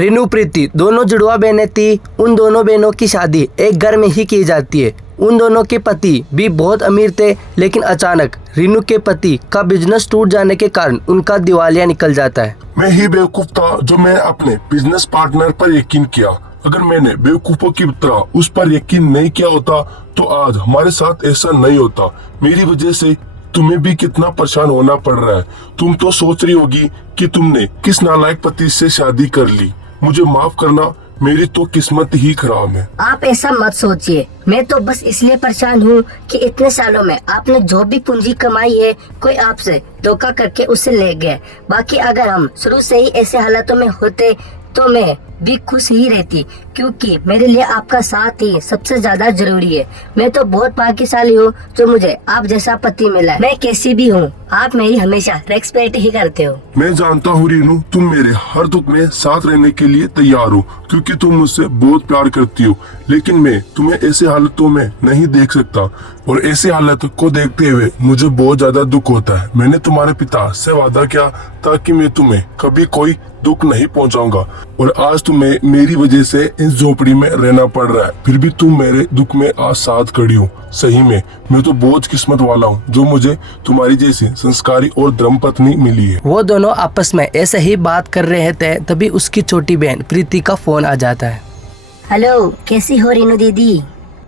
रीनू प्रीति दोनों जुड़वा बहनें थी। उन दोनों बहनों की शादी एक घर में ही की जाती है। उन दोनों के पति भी बहुत अमीर थे, लेकिन अचानक रीनू के पति का बिजनेस टूट जाने के कारण उनका दिवालिया निकल जाता है। मैं ही बेवकूफ था जो मैं अपने बिजनेस पार्टनर पर यकीन किया। अगर मैंने बेवकूफों की तरह उस पर यकीन नहीं किया होता तो आज हमारे साथ ऐसा नहीं होता। मेरी वजह से तुम्हें भी कितना परेशान होना पड़ रहा है। तुम तो सोच रही होगी कि तुमने किस नालायक पति से शादी कर ली। मुझे माफ करना, मेरी तो किस्मत ही खराब है। आप ऐसा मत सोचिए। मैं तो बस इसलिए परेशान हूँ कि इतने सालों में आपने जो भी पूंजी कमाई है कोई आपसे धोखा करके उसे ले गया। बाकी अगर हम शुरू से ही ऐसे हालातों में होते तो मैं भी खुश ही रहती, क्योंकि मेरे लिए आपका साथ ही सबसे ज्यादा जरूरी है। मैं तो बहुत भाग्यशाली हूँ जो मुझे आप जैसा पति मिला है। मैं कैसी भी हूँ, आप मेरी हमेशा रेस्पेक्ट ही करते हो। मैं जानता हूँ रीनू, तुम मेरे हर दुख में साथ रहने के लिए तैयार हो, क्योंकि तुम मुझसे बहुत प्यार करती हो। लेकिन मैं तुम्हें ऐसे हालतों में नहीं देख सकता, और ऐसी हालत को देखते हुए मुझे बहुत ज्यादा दुख होता है। मैंने तुम्हारे पिता से वादा किया था कि मैं तुम्हें कभी कोई दुख नहीं पहुंचाऊंगा, और आज तुम्हें मेरी वजह से इस झोपड़ी में रहना पड़ रहा है। फिर भी तुम मेरे दुख में आज साथ खड़ी हो। सही में मैं तो बहुत किस्मत वाला हूँ जो मुझे तुम्हारी जैसी संस्कारी और धर्मपत्नी मिली है। वो दोनों आपस में ऐसे ही बात कर रहे थे, तभी उसकी छोटी बहन प्रीति का फोन आ जाता है। हेलो, कैसी हो रीनू दीदी?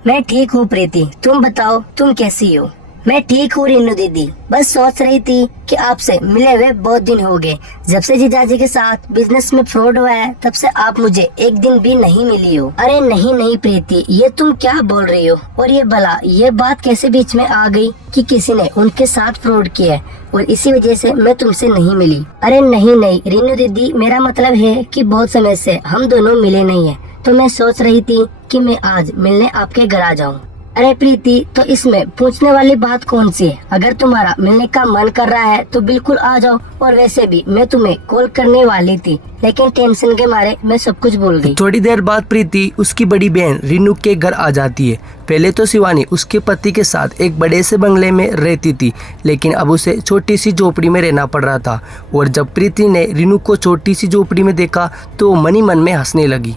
मैं ठीक हूँ प्रीति, तुम बताओ तुम कैसी हो? मैं ठीक हूँ रीनू दीदी, बस सोच रही थी कि आपसे मिले हुए बहुत दिन हो गए। जब से जीजाजी के साथ बिजनेस में फ्रॉड हुआ है तब से आप मुझे एक दिन भी नहीं मिली हो। अरे नहीं नहीं प्रीति, ये तुम क्या बोल रही हो? और ये भला ये बात कैसे बीच में आ गई कि किसी ने उनके साथ फ्रॉड किया है और इसी वजह से मैं तुमसे नहीं मिली? अरे नहीं नहीं रीनू दीदी, मेरा मतलब है कि बहुत समय से हम दोनों मिले नहीं है, तो मैं सोच रही थी कि मैं आज मिलने आपके घर आ जाऊँ। अरे प्रीति, तो इसमें पूछने वाली बात कौन सी है? अगर तुम्हारा मिलने का मन कर रहा है तो बिल्कुल आ जाओ। और वैसे भी मैं तुम्हें कॉल करने वाली थी, लेकिन टेंशन के मारे मैं सब कुछ भूल गई। थोड़ी देर बाद प्रीति उसकी बड़ी बहन रीनू के घर आ जाती है। पहले तो शिवानी उसके पति के साथ एक बड़े से बंगले में रहती थी, लेकिन अब उसे छोटी सी झोपड़ी में रहना पड़ रहा था। और जब प्रीति ने रीनू को छोटी सी झोपड़ी में देखा तो मन ही मन में हंसने लगी।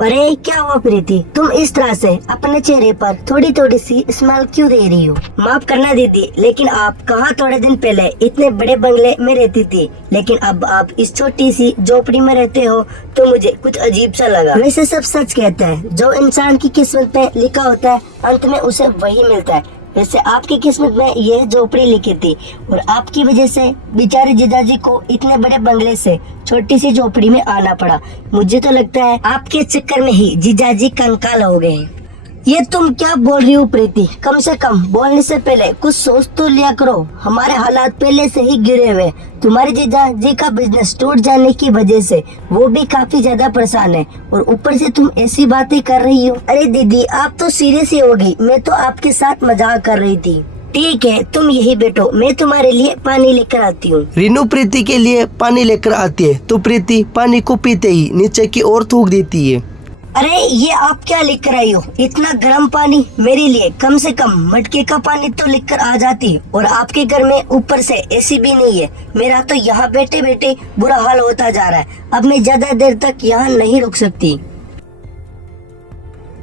अरे क्या हुआ प्रीति, तुम इस तरह से अपने चेहरे पर थोड़ी थोड़ी सी स्माइल क्यों दे रही हो? माफ करना दीदी, लेकिन आप कहाँ थोड़े दिन पहले इतने बड़े बंगले में रहती थी, लेकिन अब आप इस छोटी सी झोपड़ी में रहते हो तो मुझे कुछ अजीब सा लगा। वैसे सब सच कहते हैं, जो इंसान की किस्मत में लिखा होता है अंत में उसे वही मिलता है। वैसे आपकी किस्मत में यह झोपड़ी लिखी थी और आपकी वजह से बेचारे जीजाजी को इतने बड़े बंगले से छोटी सी झोपड़ी में आना पड़ा। मुझे तो लगता है आपके चक्कर में ही जीजाजी कंकाल हो गए। ये तुम क्या बोल रही हो प्रीति? कम से कम बोलने से पहले कुछ सोच तो लिया करो। हमारे हालात पहले से ही गिरे हुए। तुम्हारे जीजा जी का बिजनेस टूट जाने की वजह से वो भी काफी ज्यादा परेशान है, और ऊपर से तुम ऐसी बातें कर रही हो। अरे दीदी, आप तो सीरियस ही हो गई। मैं तो आपके साथ मजाक कर रही थी। ठीक है, तुम यही बैठो, मैं तुम्हारे लिए पानी लेकर आती हूँ। रीनू प्रीति के लिए पानी लेकर आती है तो प्रीति पानी को पीते ही नीचे की ओर थूक देती है। अरे ये आप क्या लेकर आई हो? इतना गर्म पानी? मेरे लिए कम से कम मटके का पानी तो लेकर आ जाती। और आपके घर में ऊपर से एसी भी नहीं है। मेरा तो यहाँ बैठे बैठे बुरा हाल होता जा रहा है। अब मैं ज्यादा देर तक यहाँ नहीं रुक सकती।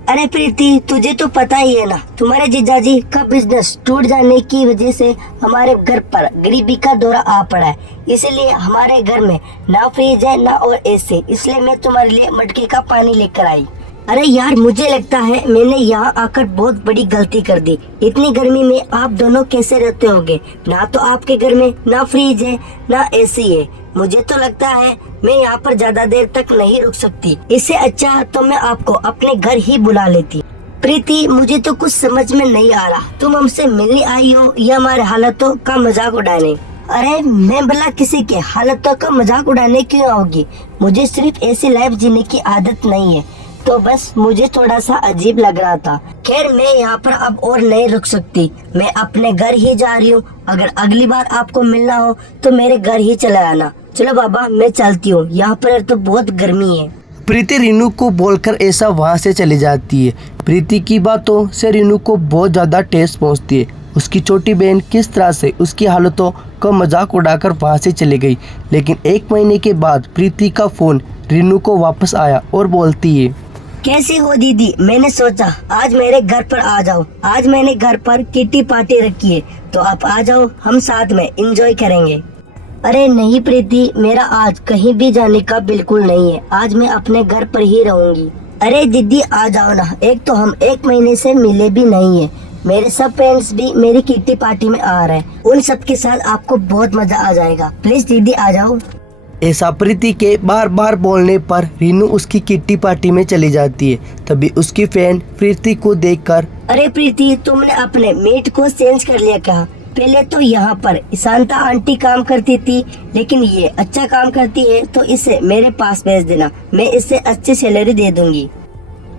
अरे प्रीति, तुझे तो पता ही है ना, तुम्हारे जीजाजी का बिजनेस टूट जाने की वजह से हमारे घर पर गरीबी का दौरा आ पड़ा है। इसीलिए हमारे घर में ना फ्रिज है ना और एसी, इसलिए मैं तुम्हारे लिए मटके का पानी लेकर आई। अरे यार, मुझे लगता है मैंने यहाँ आकर बहुत बड़ी गलती कर दी। इतनी गर्मी में आप दोनों कैसे रहते होंगे? ना तो आपके घर में ना फ्रिज है ना एसी है। मुझे तो लगता है मैं यहाँ पर ज्यादा देर तक नहीं रुक सकती। इससे अच्छा तो मैं आपको अपने घर ही बुला लेती। प्रीति, मुझे तो कुछ समझ में नहीं आ रहा, तुम हमसे मिलने आई हो या हमारे हालातों का मजाक उड़ाने? अरे मैं भला किसी के हालातों का मजाक उड़ाने क्यों आऊंगी? मुझे सिर्फ ऐसी लाइफ जीने की आदत नहीं है, तो बस मुझे थोड़ा सा अजीब लग रहा था। खैर, मैं यहाँ पर अब और नहीं रुक सकती, मैं अपने घर ही जा रही हूँ। अगर अगली बार आपको मिलना हो तो मेरे घर ही चला आना। चलो बाबा, मैं चलती हूँ, यहाँ पर तो बहुत गर्मी है। प्रीति रीनू को बोलकर ऐसा वहाँ से चली जाती है। प्रीति की बातों से रीनू को बहुत ज़्यादा ठेस पहुँचती है उसकी छोटी बहन किस तरह से उसकी हालतों का मजाक उड़ाकर वहाँ से चली गई। लेकिन 1 महीने के बाद प्रीति का फ़ोन रीनू को वापस आया और बोलती है, कैसी हो दीदी? मैंने सोचा आज मेरे घर पर आ जाओ। आज मैंने घर पर किटी पार्टी रखी है, तो आप आ जाओ, हम साथ में एंजॉय करेंगे। अरे नहीं प्रीति, मेरा आज कहीं भी जाने का बिल्कुल नहीं है। आज मैं अपने घर पर ही रहूंगी। अरे दीदी आ जाओ ना, एक तो हम 1 महीने से मिले भी नहीं है। मेरे सब फ्रेंड्स भी मेरी किटी पार्टी में आ रहे हैं, उन सब के साथ आपको बहुत मजा आ जाएगा। प्लीज दीदी आ जाओ। ऐसा प्रीति के बार बार बोलने पर रीनू उसकी किट्टी पार्टी में चली जाती है। तभी उसकी फैन प्रीति को देखकर, अरे प्रीति, तुमने अपने मीट को चेंज कर लिया क्या? पहले तो यहाँ पर शांता आंटी काम करती थी, लेकिन ये अच्छा काम करती है तो इसे मेरे पास भेज देना, मैं इससे अच्छी सैलरी दे दूंगी।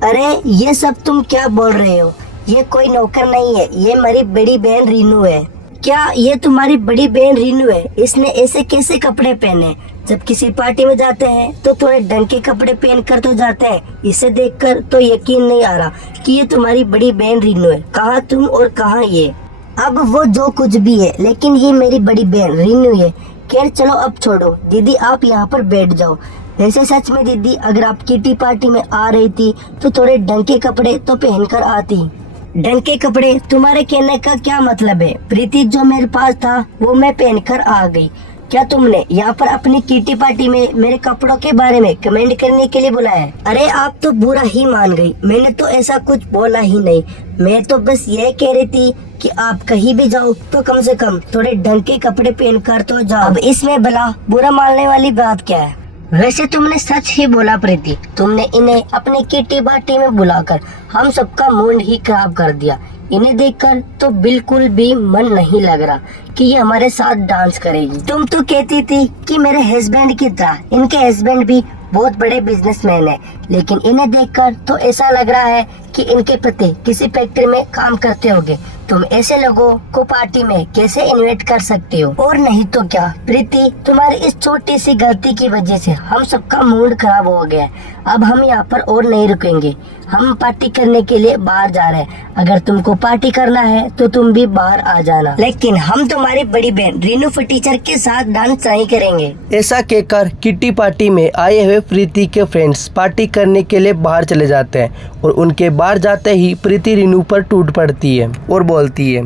अरे ये सब तुम क्या बोल रहे हो? ये कोई नौकर नहीं है, ये मेरी बड़ी बहन रीनू है। क्या ये तुम्हारी बड़ी बहन रीनू है? इसने ऐसे कैसे कपड़े पहने? जब किसी पार्टी में जाते हैं तो थोड़े ढंग के कपड़े पहन कर तो जाते हैं। इसे देखकर तो यकीन नहीं आ रहा कि ये तुम्हारी बड़ी बहन रीनू है। कहाँ तुम और कहाँ ये? अब वो जो कुछ भी है, लेकिन ये मेरी बड़ी बहन रीनू है। खैर चलो अब छोड़ो, दीदी आप यहाँ पर बैठ जाओ। वैसे सच में दीदी, अगर आप किटी पार्टी में आ रही थी तो थोड़े ढंग के कपड़े तो पहनकर आती। ढंग के कपड़े? तुम्हारे कहने का क्या मतलब है? प्रीति जो मेरे पास था वो मैं पहनकर आ गई। क्या तुमने यहाँ पर अपनी किटी पार्टी में मेरे कपड़ों के बारे में कमेंट करने के लिए बुलाया है? अरे आप तो बुरा ही मान गई, मैंने तो ऐसा कुछ बोला ही नहीं। मैं तो बस यह कह रही थी कि आप कहीं भी जाओ तो कम से कम थोड़े ढंग के कपड़े पहनकर तो जाओ। अब इसमें भला बुरा मानने वाली बात क्या है? वैसे तुमने सच ही बोला प्रीति, तुमने इन्हें अपनी किटी पार्टी में बुलाकर हम सबका मूड ही खराब कर दिया। इन्हें देखकर तो बिल्कुल भी मन नहीं लग रहा कि ये हमारे साथ डांस करेगी। तुम तो कहती थी कि मेरे हस्बैंड की तरह, इनके हस्बैंड भी बहुत बड़े बिजनेसमैन है, लेकिन इन्हें देखकर तो ऐसा लग रहा है कि इनके पति किसी फैक्ट्री में काम करते होंगे। तुम ऐसे लोगों को पार्टी में कैसे इनवाइट कर सकते हो? और नहीं तो क्या प्रीति, तुम्हारी इस छोटी सी गलती की वजह से हम सबका मूड खराब हो गया है। अब हम यहाँ पर और नहीं रुकेंगे, हम पार्टी करने के लिए बाहर जा रहे हैं। अगर तुमको पार्टी करना है तो तुम भी बाहर आ जाना, लेकिन हम तुम्हारी बड़ी बहन रीनू टीचर के साथ डांस नहीं करेंगे। ऐसा कहकर किटी पार्टी में आए हुए प्रीति के फ्रेंड्स पार्टी करने के लिए बाहर चले जाते हैं और उनके बाहर जाते ही प्रीति रीनू पर टूट पड़ती है और बोलती है,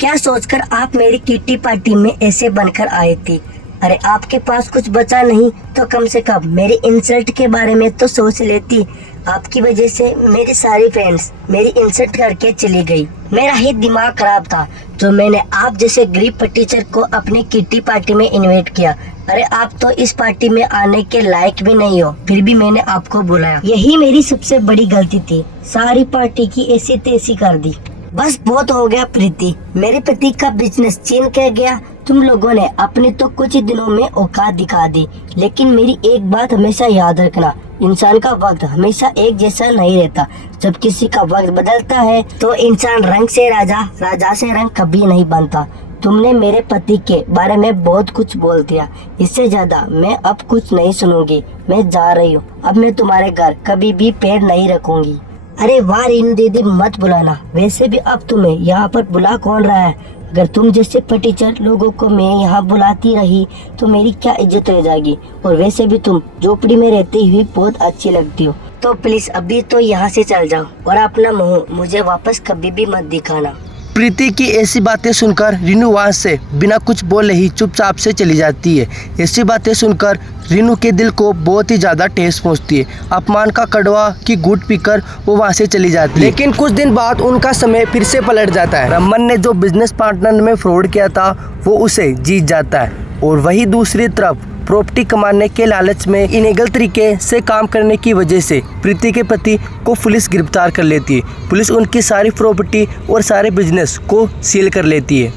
क्या सोचकर आप मेरी किटी पार्टी में ऐसे बनकर आए थी? अरे आपके पास कुछ बचा नहीं तो कम से कम मेरी इंसल्ट के बारे में तो सोच लेती। आपकी वजह से मेरी सारी फ्रेंड्स मेरी इंसल्ट करके चली गई। मेरा ही दिमाग खराब था जो मैंने आप जैसे गरीब टीचर को अपनी किटी पार्टी में इनवाइट किया। अरे आप तो इस पार्टी में आने के लायक भी नहीं हो, फिर भी मैंने आपको बुलाया। यही मेरी सबसे बड़ी गलती थी, सारी पार्टी की ऐसी तैसी कर दी। बस बहुत हो गया प्रीति, मेरे पति का बिजनेस छीन के गया। तुम लोगों ने अपने तो कुछ ही दिनों में औकात दिखा दी, लेकिन मेरी एक बात हमेशा याद रखना, इंसान का वक्त हमेशा एक जैसा नहीं रहता। जब किसी का वक्त बदलता है तो इंसान रंग से राजा, राजा से रंग कभी नहीं बनता। तुमने मेरे पति के बारे में बहुत कुछ बोल दिया, इससे ज्यादा मैं अब कुछ नहीं सुनूंगी। मैं जा रही हूँ, अब मैं तुम्हारे घर कभी भी पैर नहीं रखूंगी। अरे वाह रीनू दीदी, मत बुलाना। वैसे भी अब तुम्हें यहाँ पर बुला कौन रहा है? अगर तुम जैसे टीचर लोगों को मैं यहाँ बुलाती रही तो मेरी क्या इज्जत रह जाएगी। और वैसे भी तुम झोपड़ी में रहती हुई बहुत अच्छी लगती हो, तो प्लीज अभी तो यहाँ से चल जाओ और अपना मुंह मुझे वापस कभी भी मत दिखाना। प्रीति की ऐसी बातें सुनकर रीनू वहाँ से बिना कुछ बोले ही चुपचाप से चली जाती है। ऐसी बातें सुनकर रीनू के दिल को बहुत ही ज़्यादा ठेस पहुँचती है। अपमान का कड़वा की घूंट पीकर वो वहाँ से चली जाती है। लेकिन कुछ दिन बाद उनका समय फिर से पलट जाता है। रमन ने जो बिजनेस पार्टनर में फ्रॉड किया था वो उसे जीत जाता है, और वही दूसरी तरफ प्रॉपर्टी कमाने के लालच में इलीगल तरीके से काम करने की वजह से प्रीति के पति को पुलिस गिरफ्तार कर लेती है। पुलिस उनकी सारी प्रॉपर्टी और सारे बिजनेस को सील कर लेती है।